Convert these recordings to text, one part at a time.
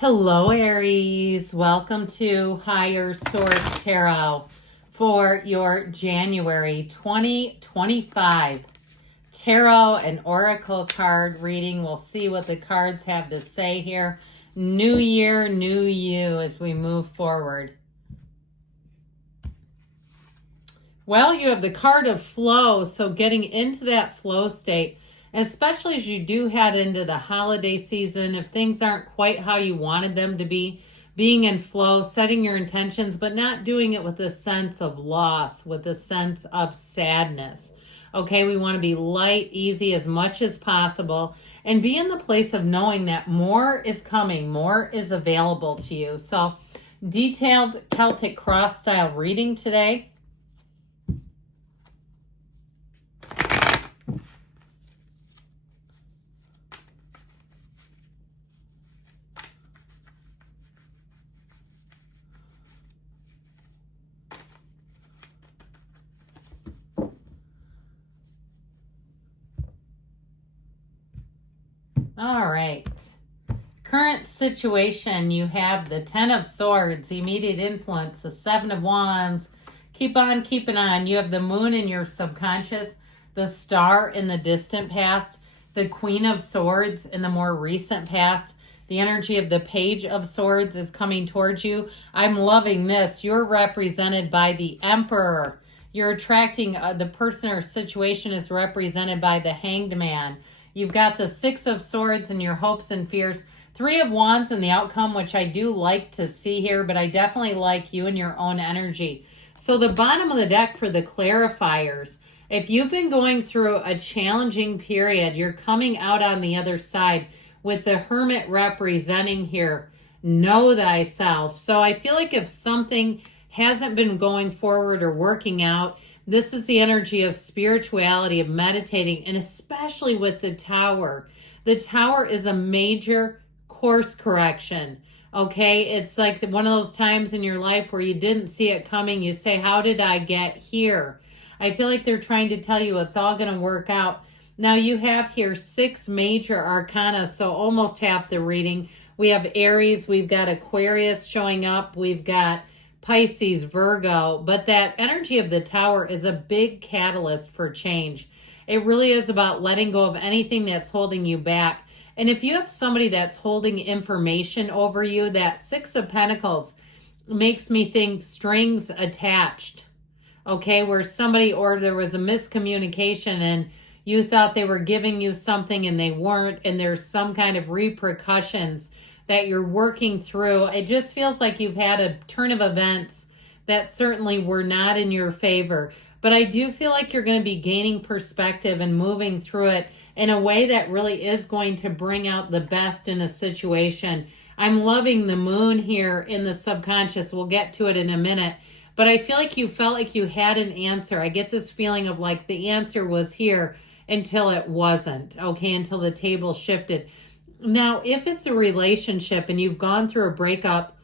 Hello, Aries. Welcome to Higher Source Tarot for your January 2025 tarot and oracle card reading. We'll see what the cards have to say here. New year, new you as we move forward. Well, you have the card of flow, so getting into that flow state, especially as you do head into the holiday season, if things aren't quite how you wanted them to be, being in flow, setting your intentions, but not doing it with a sense of loss, with a sense of sadness. Okay, we want to be light, easy as much as possible, and be in the place of knowing that more is coming, more is available to you. So, detailed Celtic cross style reading today. All right. Current situation, you have the Ten of Swords, immediate influence, the Seven of Wands. Keep on keeping on. You have the Moon in your subconscious, the Star in the distant past, the Queen of Swords in the more recent past. The energy of the Page of Swords is coming towards you. I'm loving this. You're represented by the Emperor. You're attracting the person or situation is represented by the Hanged Man. You've got the Six of Swords and your hopes and fears. Three of Wands and the outcome, which I do like to see here, but I definitely like you and your own energy. So the bottom of the deck for the clarifiers, if you've been going through a challenging period, you're coming out on the other side with the Hermit representing here, know thyself. So I feel like if something hasn't been going forward or working out, this is the energy of spirituality, of meditating, and especially with the Tower. The Tower is a major course correction, okay? It's like one of those times in your life where you didn't see it coming. You say, how did I get here? I feel like they're trying to tell you it's all going to work out. Now you have here 6 major arcana, so almost half the reading. We have Aries, we've got Aquarius showing up, we've got Pisces, Virgo, but that energy of the Tower is a big catalyst for change. It really is about letting go of anything that's holding you back. And if you have somebody that's holding information over you, that Six of Pentacles makes me think strings attached, okay, where somebody, or there was a miscommunication and you thought they were giving you something and they weren't, and there's some kind of repercussions that you're working through. It just feels like you've had a turn of events that certainly were not in your favor. But I do feel like you're going to be gaining perspective and moving through it in a way that really is going to bring out the best in a situation. I'm loving the Moon here in the subconscious. We'll get to it in a minute. But I feel like you felt like you had an answer. I get this feeling of like the answer was here until it wasn't, okay, until the table shifted. Now, if it's a relationship and you've gone through a breakup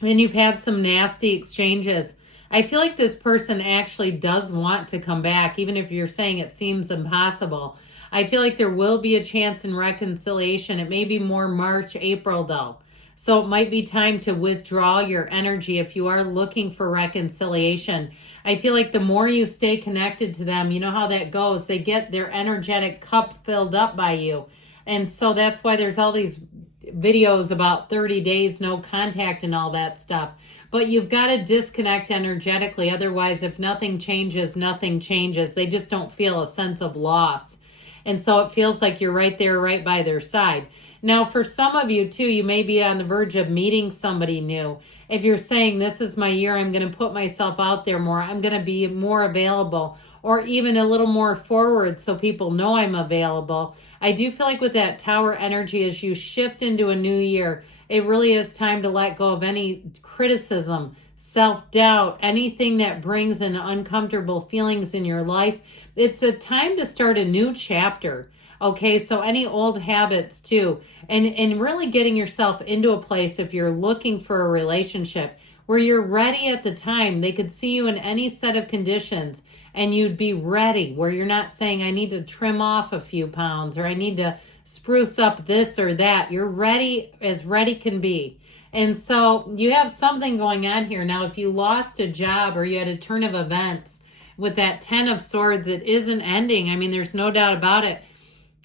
and you've had some nasty exchanges, I feel like this person actually does want to come back, even if you're saying it seems impossible. I feel like there will be a chance in reconciliation. It may be more March, April, though. So it might be time to withdraw your energy if you are looking for reconciliation. I feel like the more you stay connected to them, you know how that goes. They get their energetic cup filled up by you. And so that's why there's all these videos about 30 days, no contact and all that stuff. But you've got to disconnect energetically. Otherwise, if nothing changes, nothing changes. They just don't feel a sense of loss. And so it feels like you're right there, right by their side. Now, for some of you, too, you may be on the verge of meeting somebody new. If you're saying, this is my year, I'm going to put myself out there more, I'm going to be more available, or even a little more forward so people know I'm available. I do feel like with that Tower energy, as you shift into a new year, it really is time to let go of any criticism, self-doubt, anything that brings in uncomfortable feelings in your life. It's a time to start a new chapter. Okay, so any old habits too, and really getting yourself into a place, if you're looking for a relationship, where you're ready at the time. They could see you in any set of conditions and you'd be ready, where you're not saying, I need to trim off a few pounds or I need to spruce up this or that. You're ready as ready can be. And so you have something going on here. Now, if you lost a job or you had a turn of events with that 10 of Swords, it isn't ending. I mean, there's no doubt about it.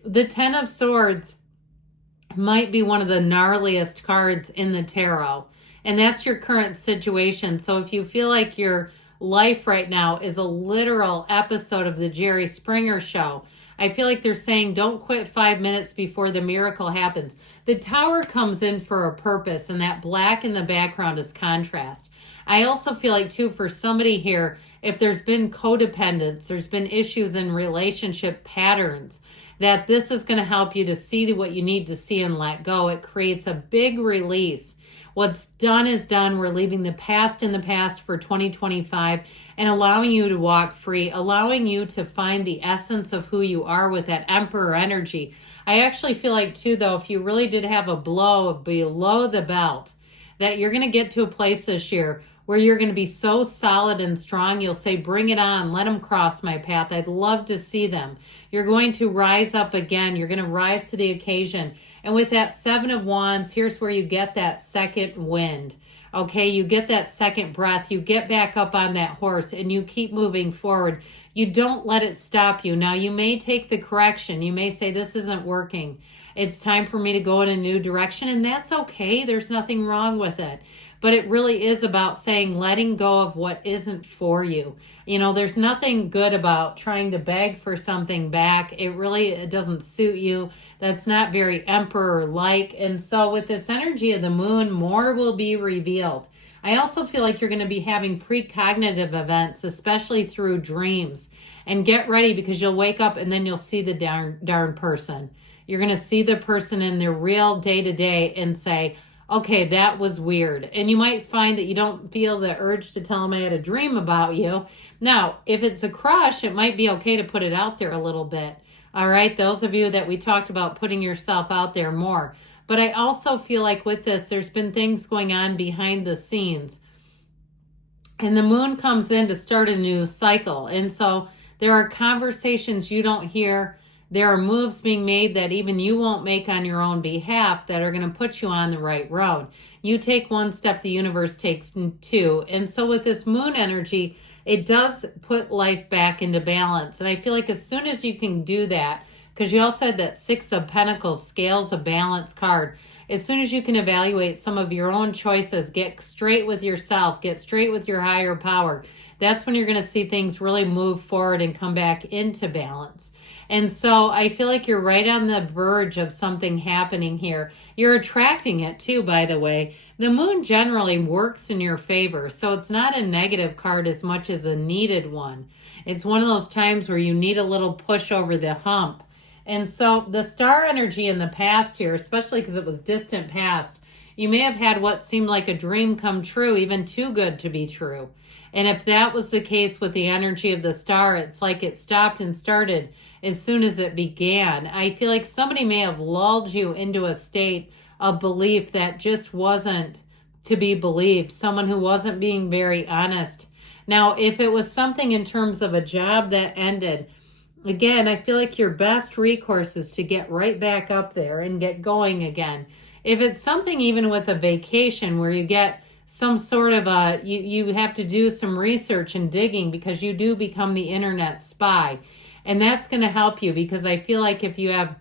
The 10 of Swords might be one of the gnarliest cards in the tarot. And that's your current situation. So if you feel like your life right now is a literal episode of the Jerry Springer show, I feel like they're saying don't quit 5 minutes before the miracle happens. The Tower comes in for a purpose, and that black in the background is contrast. I also feel like, too, for somebody here, if there's been codependence, there's been issues in relationship patterns, that this is going to help you to see what you need to see and let go. It creates a big release. What's done is done. We're leaving the past in the past for 2025 and allowing you to walk free, allowing you to find the essence of who you are with that Emperor energy. I actually feel like, too, though, if you really did have a blow below the belt, that you're going to get to a place this year where you're going to be so solid and strong, you'll say, bring it on, let them cross my path. I'd love to see them. You're going to rise up again. You're going to rise to the occasion. And with that 7 of Wands, here's where you get that second wind. Okay, you get that second breath. You get back up on that horse and you keep moving forward. You don't let it stop you. Now, you may take the correction. You may say, this isn't working. It's time for me to go in a new direction. And that's okay. There's nothing wrong with it. But it really is about saying, letting go of what isn't for you. You know, there's nothing good about trying to beg for something back. It doesn't suit you. That's not very Emperor-like. And so with this energy of the moon, more will be revealed. I also feel like you're going to be having precognitive events, especially through dreams. And get ready, because you'll wake up and then you'll see the darn person. You're going to see the person in their real day-to-day and say, okay, that was weird. And you might find that you don't feel the urge to tell them I had a dream about you. Now, if it's a crush, it might be okay to put it out there a little bit. All right, those of you that we talked about putting yourself out there more. But I also feel like with this, there's been things going on behind the scenes. And the moon comes in to start a new cycle. And so there are conversations you don't hear. There are moves being made that even you won't make on your own behalf that are going to put you on the right road. You take one step, the universe takes two. And so with this moon energy, it does put life back into balance. And I feel like as soon as you can do that, because you also had that 6 of Pentacles, scales of balance card, as soon as you can evaluate some of your own choices, get straight with yourself, get straight with your higher power, that's when you're going to see things really move forward and come back into balance. And so I feel like you're right on the verge of something happening here. You're attracting it too, by the way. The moon generally works in your favor, so it's not a negative card as much as a needed one. It's one of those times where you need a little push over the hump. And so the star energy in the past here, especially because it was distant past, you may have had what seemed like a dream come true, even too good to be true. And if that was the case with the energy of the star, it's like it stopped and started as soon as it began. I feel like somebody may have lulled you into a state of belief that just wasn't to be believed, someone who wasn't being very honest. Now, if it was something in terms of a job that ended, again, I feel like your best recourse is to get right back up there and get going again. If it's something even with a vacation where you get some sort of you have to do some research and digging because you do become the internet spy. And that's going to help you, because I feel like if you have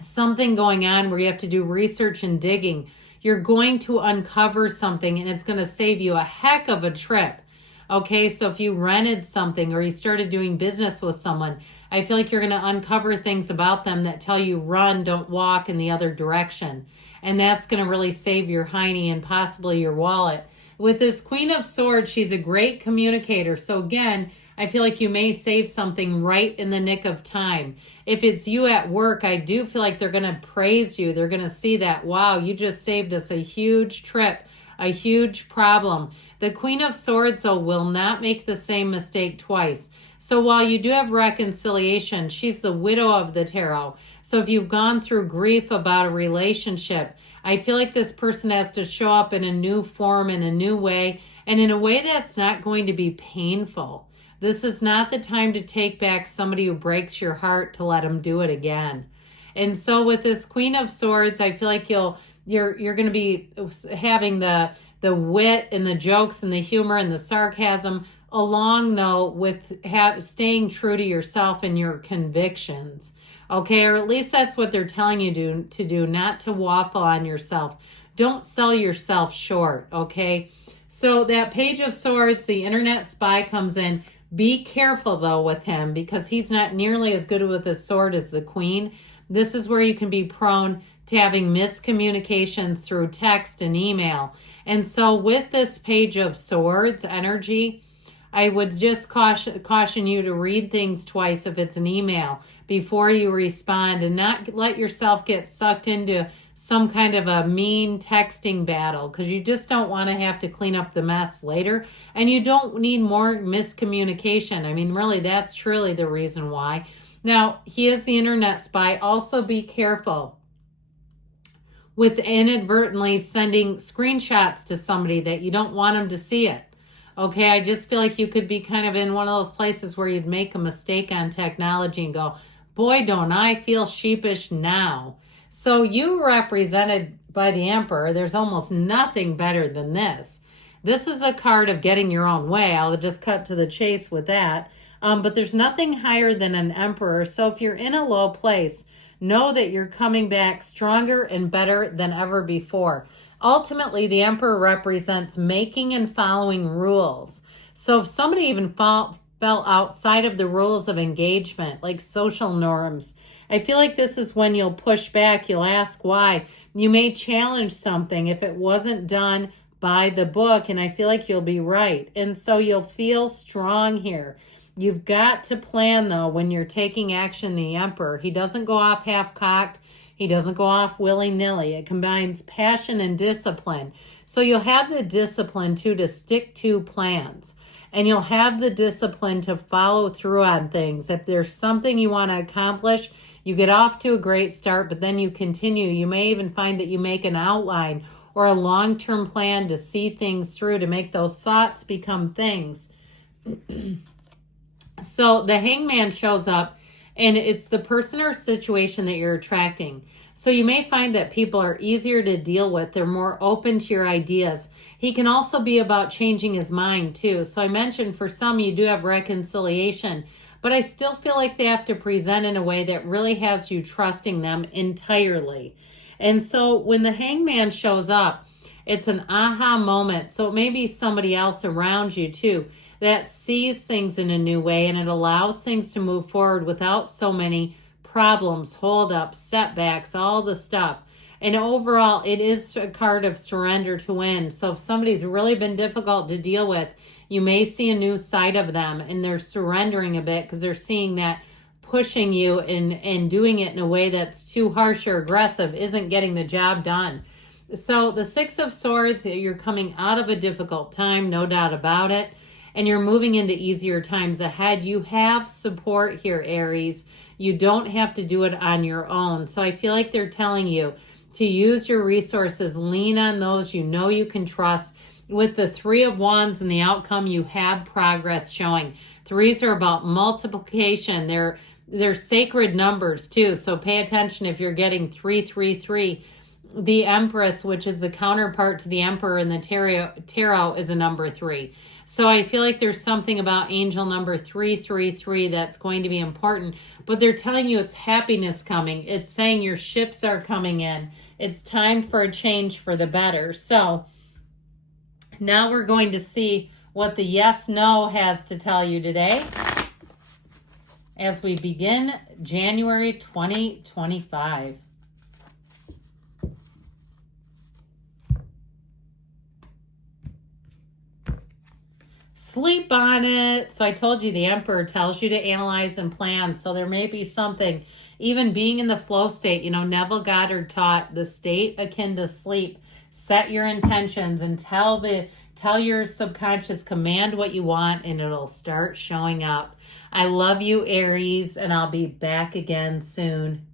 something going on where you have to do research and digging, you're going to uncover something and it's going to save you a heck of a trip. Okay, so if you rented something or you started doing business with someone, I feel like you're going to uncover things about them that tell you run, don't walk in the other direction. And that's going to really save your hiney and possibly your wallet. With this Queen of Swords, she's a great communicator. So again, I feel like you may save something right in the nick of time. If it's you at work, I do feel like they're going to praise you. They're going to see that, wow, you just saved us a huge trip, a huge problem. The Queen of Swords, though, will not make the same mistake twice. So while you do have reconciliation, she's the widow of the tarot. So if you've gone through grief about a relationship, I feel like this person has to show up in a new form, in a new way, and in a way that's not going to be painful. This is not the time to take back somebody who breaks your heart to let them do it again. And so with this Queen of Swords, I feel like you're going to be having the wit and the jokes and the humor and the sarcasm, along though with staying true to yourself and your convictions. Okay, or at least that's what they're telling you to do, not to waffle on yourself. Don't sell yourself short, okay? So that Page of Swords, the internet spy comes in. Be careful though with him, because he's not nearly as good with his sword as the Queen. This is where you can be prone to having miscommunications through text and email. And so with this Page of Swords energy, I would just caution you to read things twice if it's an email before you respond, and not let yourself get sucked into some kind of a mean texting battle, because you just don't want to have to clean up the mess later, and you don't need more miscommunication. I mean, really, that's truly the reason why. Now, he is the internet spy. Also be careful with inadvertently sending screenshots to somebody that you don't want them to see it. Okay, I just feel like you could be kind of in one of those places where you'd make a mistake on technology and go, boy, don't I feel sheepish now. So you represented by the Emperor, there's almost nothing better than this. This is a card of getting your own way. I'll just cut to the chase with that. But there's nothing higher than an Emperor. So if you're in a low place, know that you're coming back stronger and better than ever before. Ultimately, the Emperor represents making and following rules. So if somebody even fell outside of the rules of engagement, like social norms, I feel like this is when you'll push back. You'll ask why. You may challenge something if it wasn't done by the book, and I feel like you'll be right. And so you'll feel strong here. You've got to plan, though, when you're taking action, the Emperor. He doesn't go off half-cocked. He doesn't go off willy-nilly. It combines passion and discipline. So you'll have the discipline, too, to stick to plans. And you'll have the discipline to follow through on things. If there's something you want to accomplish, you get off to a great start, but then you continue. You may even find that you make an outline or a long-term plan to see things through, to make those thoughts become things. So the Hangman shows up, and it's the person or situation that you're attracting. So you may find that people are easier to deal with. They're more open to your ideas. He can also be about changing his mind too. So I mentioned for some you do have reconciliation, but I still feel like they have to present in a way that really has you trusting them entirely. And so when the Hangman shows up, it's an aha moment. So it may be somebody else around you too that sees things in a new way, and it allows things to move forward without so many problems, holdups, setbacks, all the stuff. And overall, it is a card of surrender to win. So if somebody's really been difficult to deal with, you may see a new side of them, and they're surrendering a bit because they're seeing that pushing you and doing it in a way that's too harsh or aggressive isn't getting the job done. So the Six of Swords, you're coming out of a difficult time, no doubt about it. And you're moving into easier times ahead. You have support here, Aries. You don't have to do it on your own. So I feel like they're telling you to use your resources, lean on those you know you can trust. With the Three of Wands and the outcome, you have progress showing. Threes are about multiplication. They're sacred numbers too. So pay attention if you're getting 333. The Empress, which is the counterpart to the Emperor in the tarot, is a number 3. So I feel like there's something about angel number 333 that's going to be important. But they're telling you it's happiness coming. It's saying your ships are coming in. It's time for a change for the better. So now we're going to see what the yes-no has to tell you today as we begin January 2025. Sleep on it. So I told you the Emperor tells you to analyze and plan. So there may be something, even being in the flow state. You know, Neville Goddard taught the state akin to sleep. Set your intentions and tell your subconscious, command what you want, and it'll start showing up. I love you, Aries, and I'll be back again soon.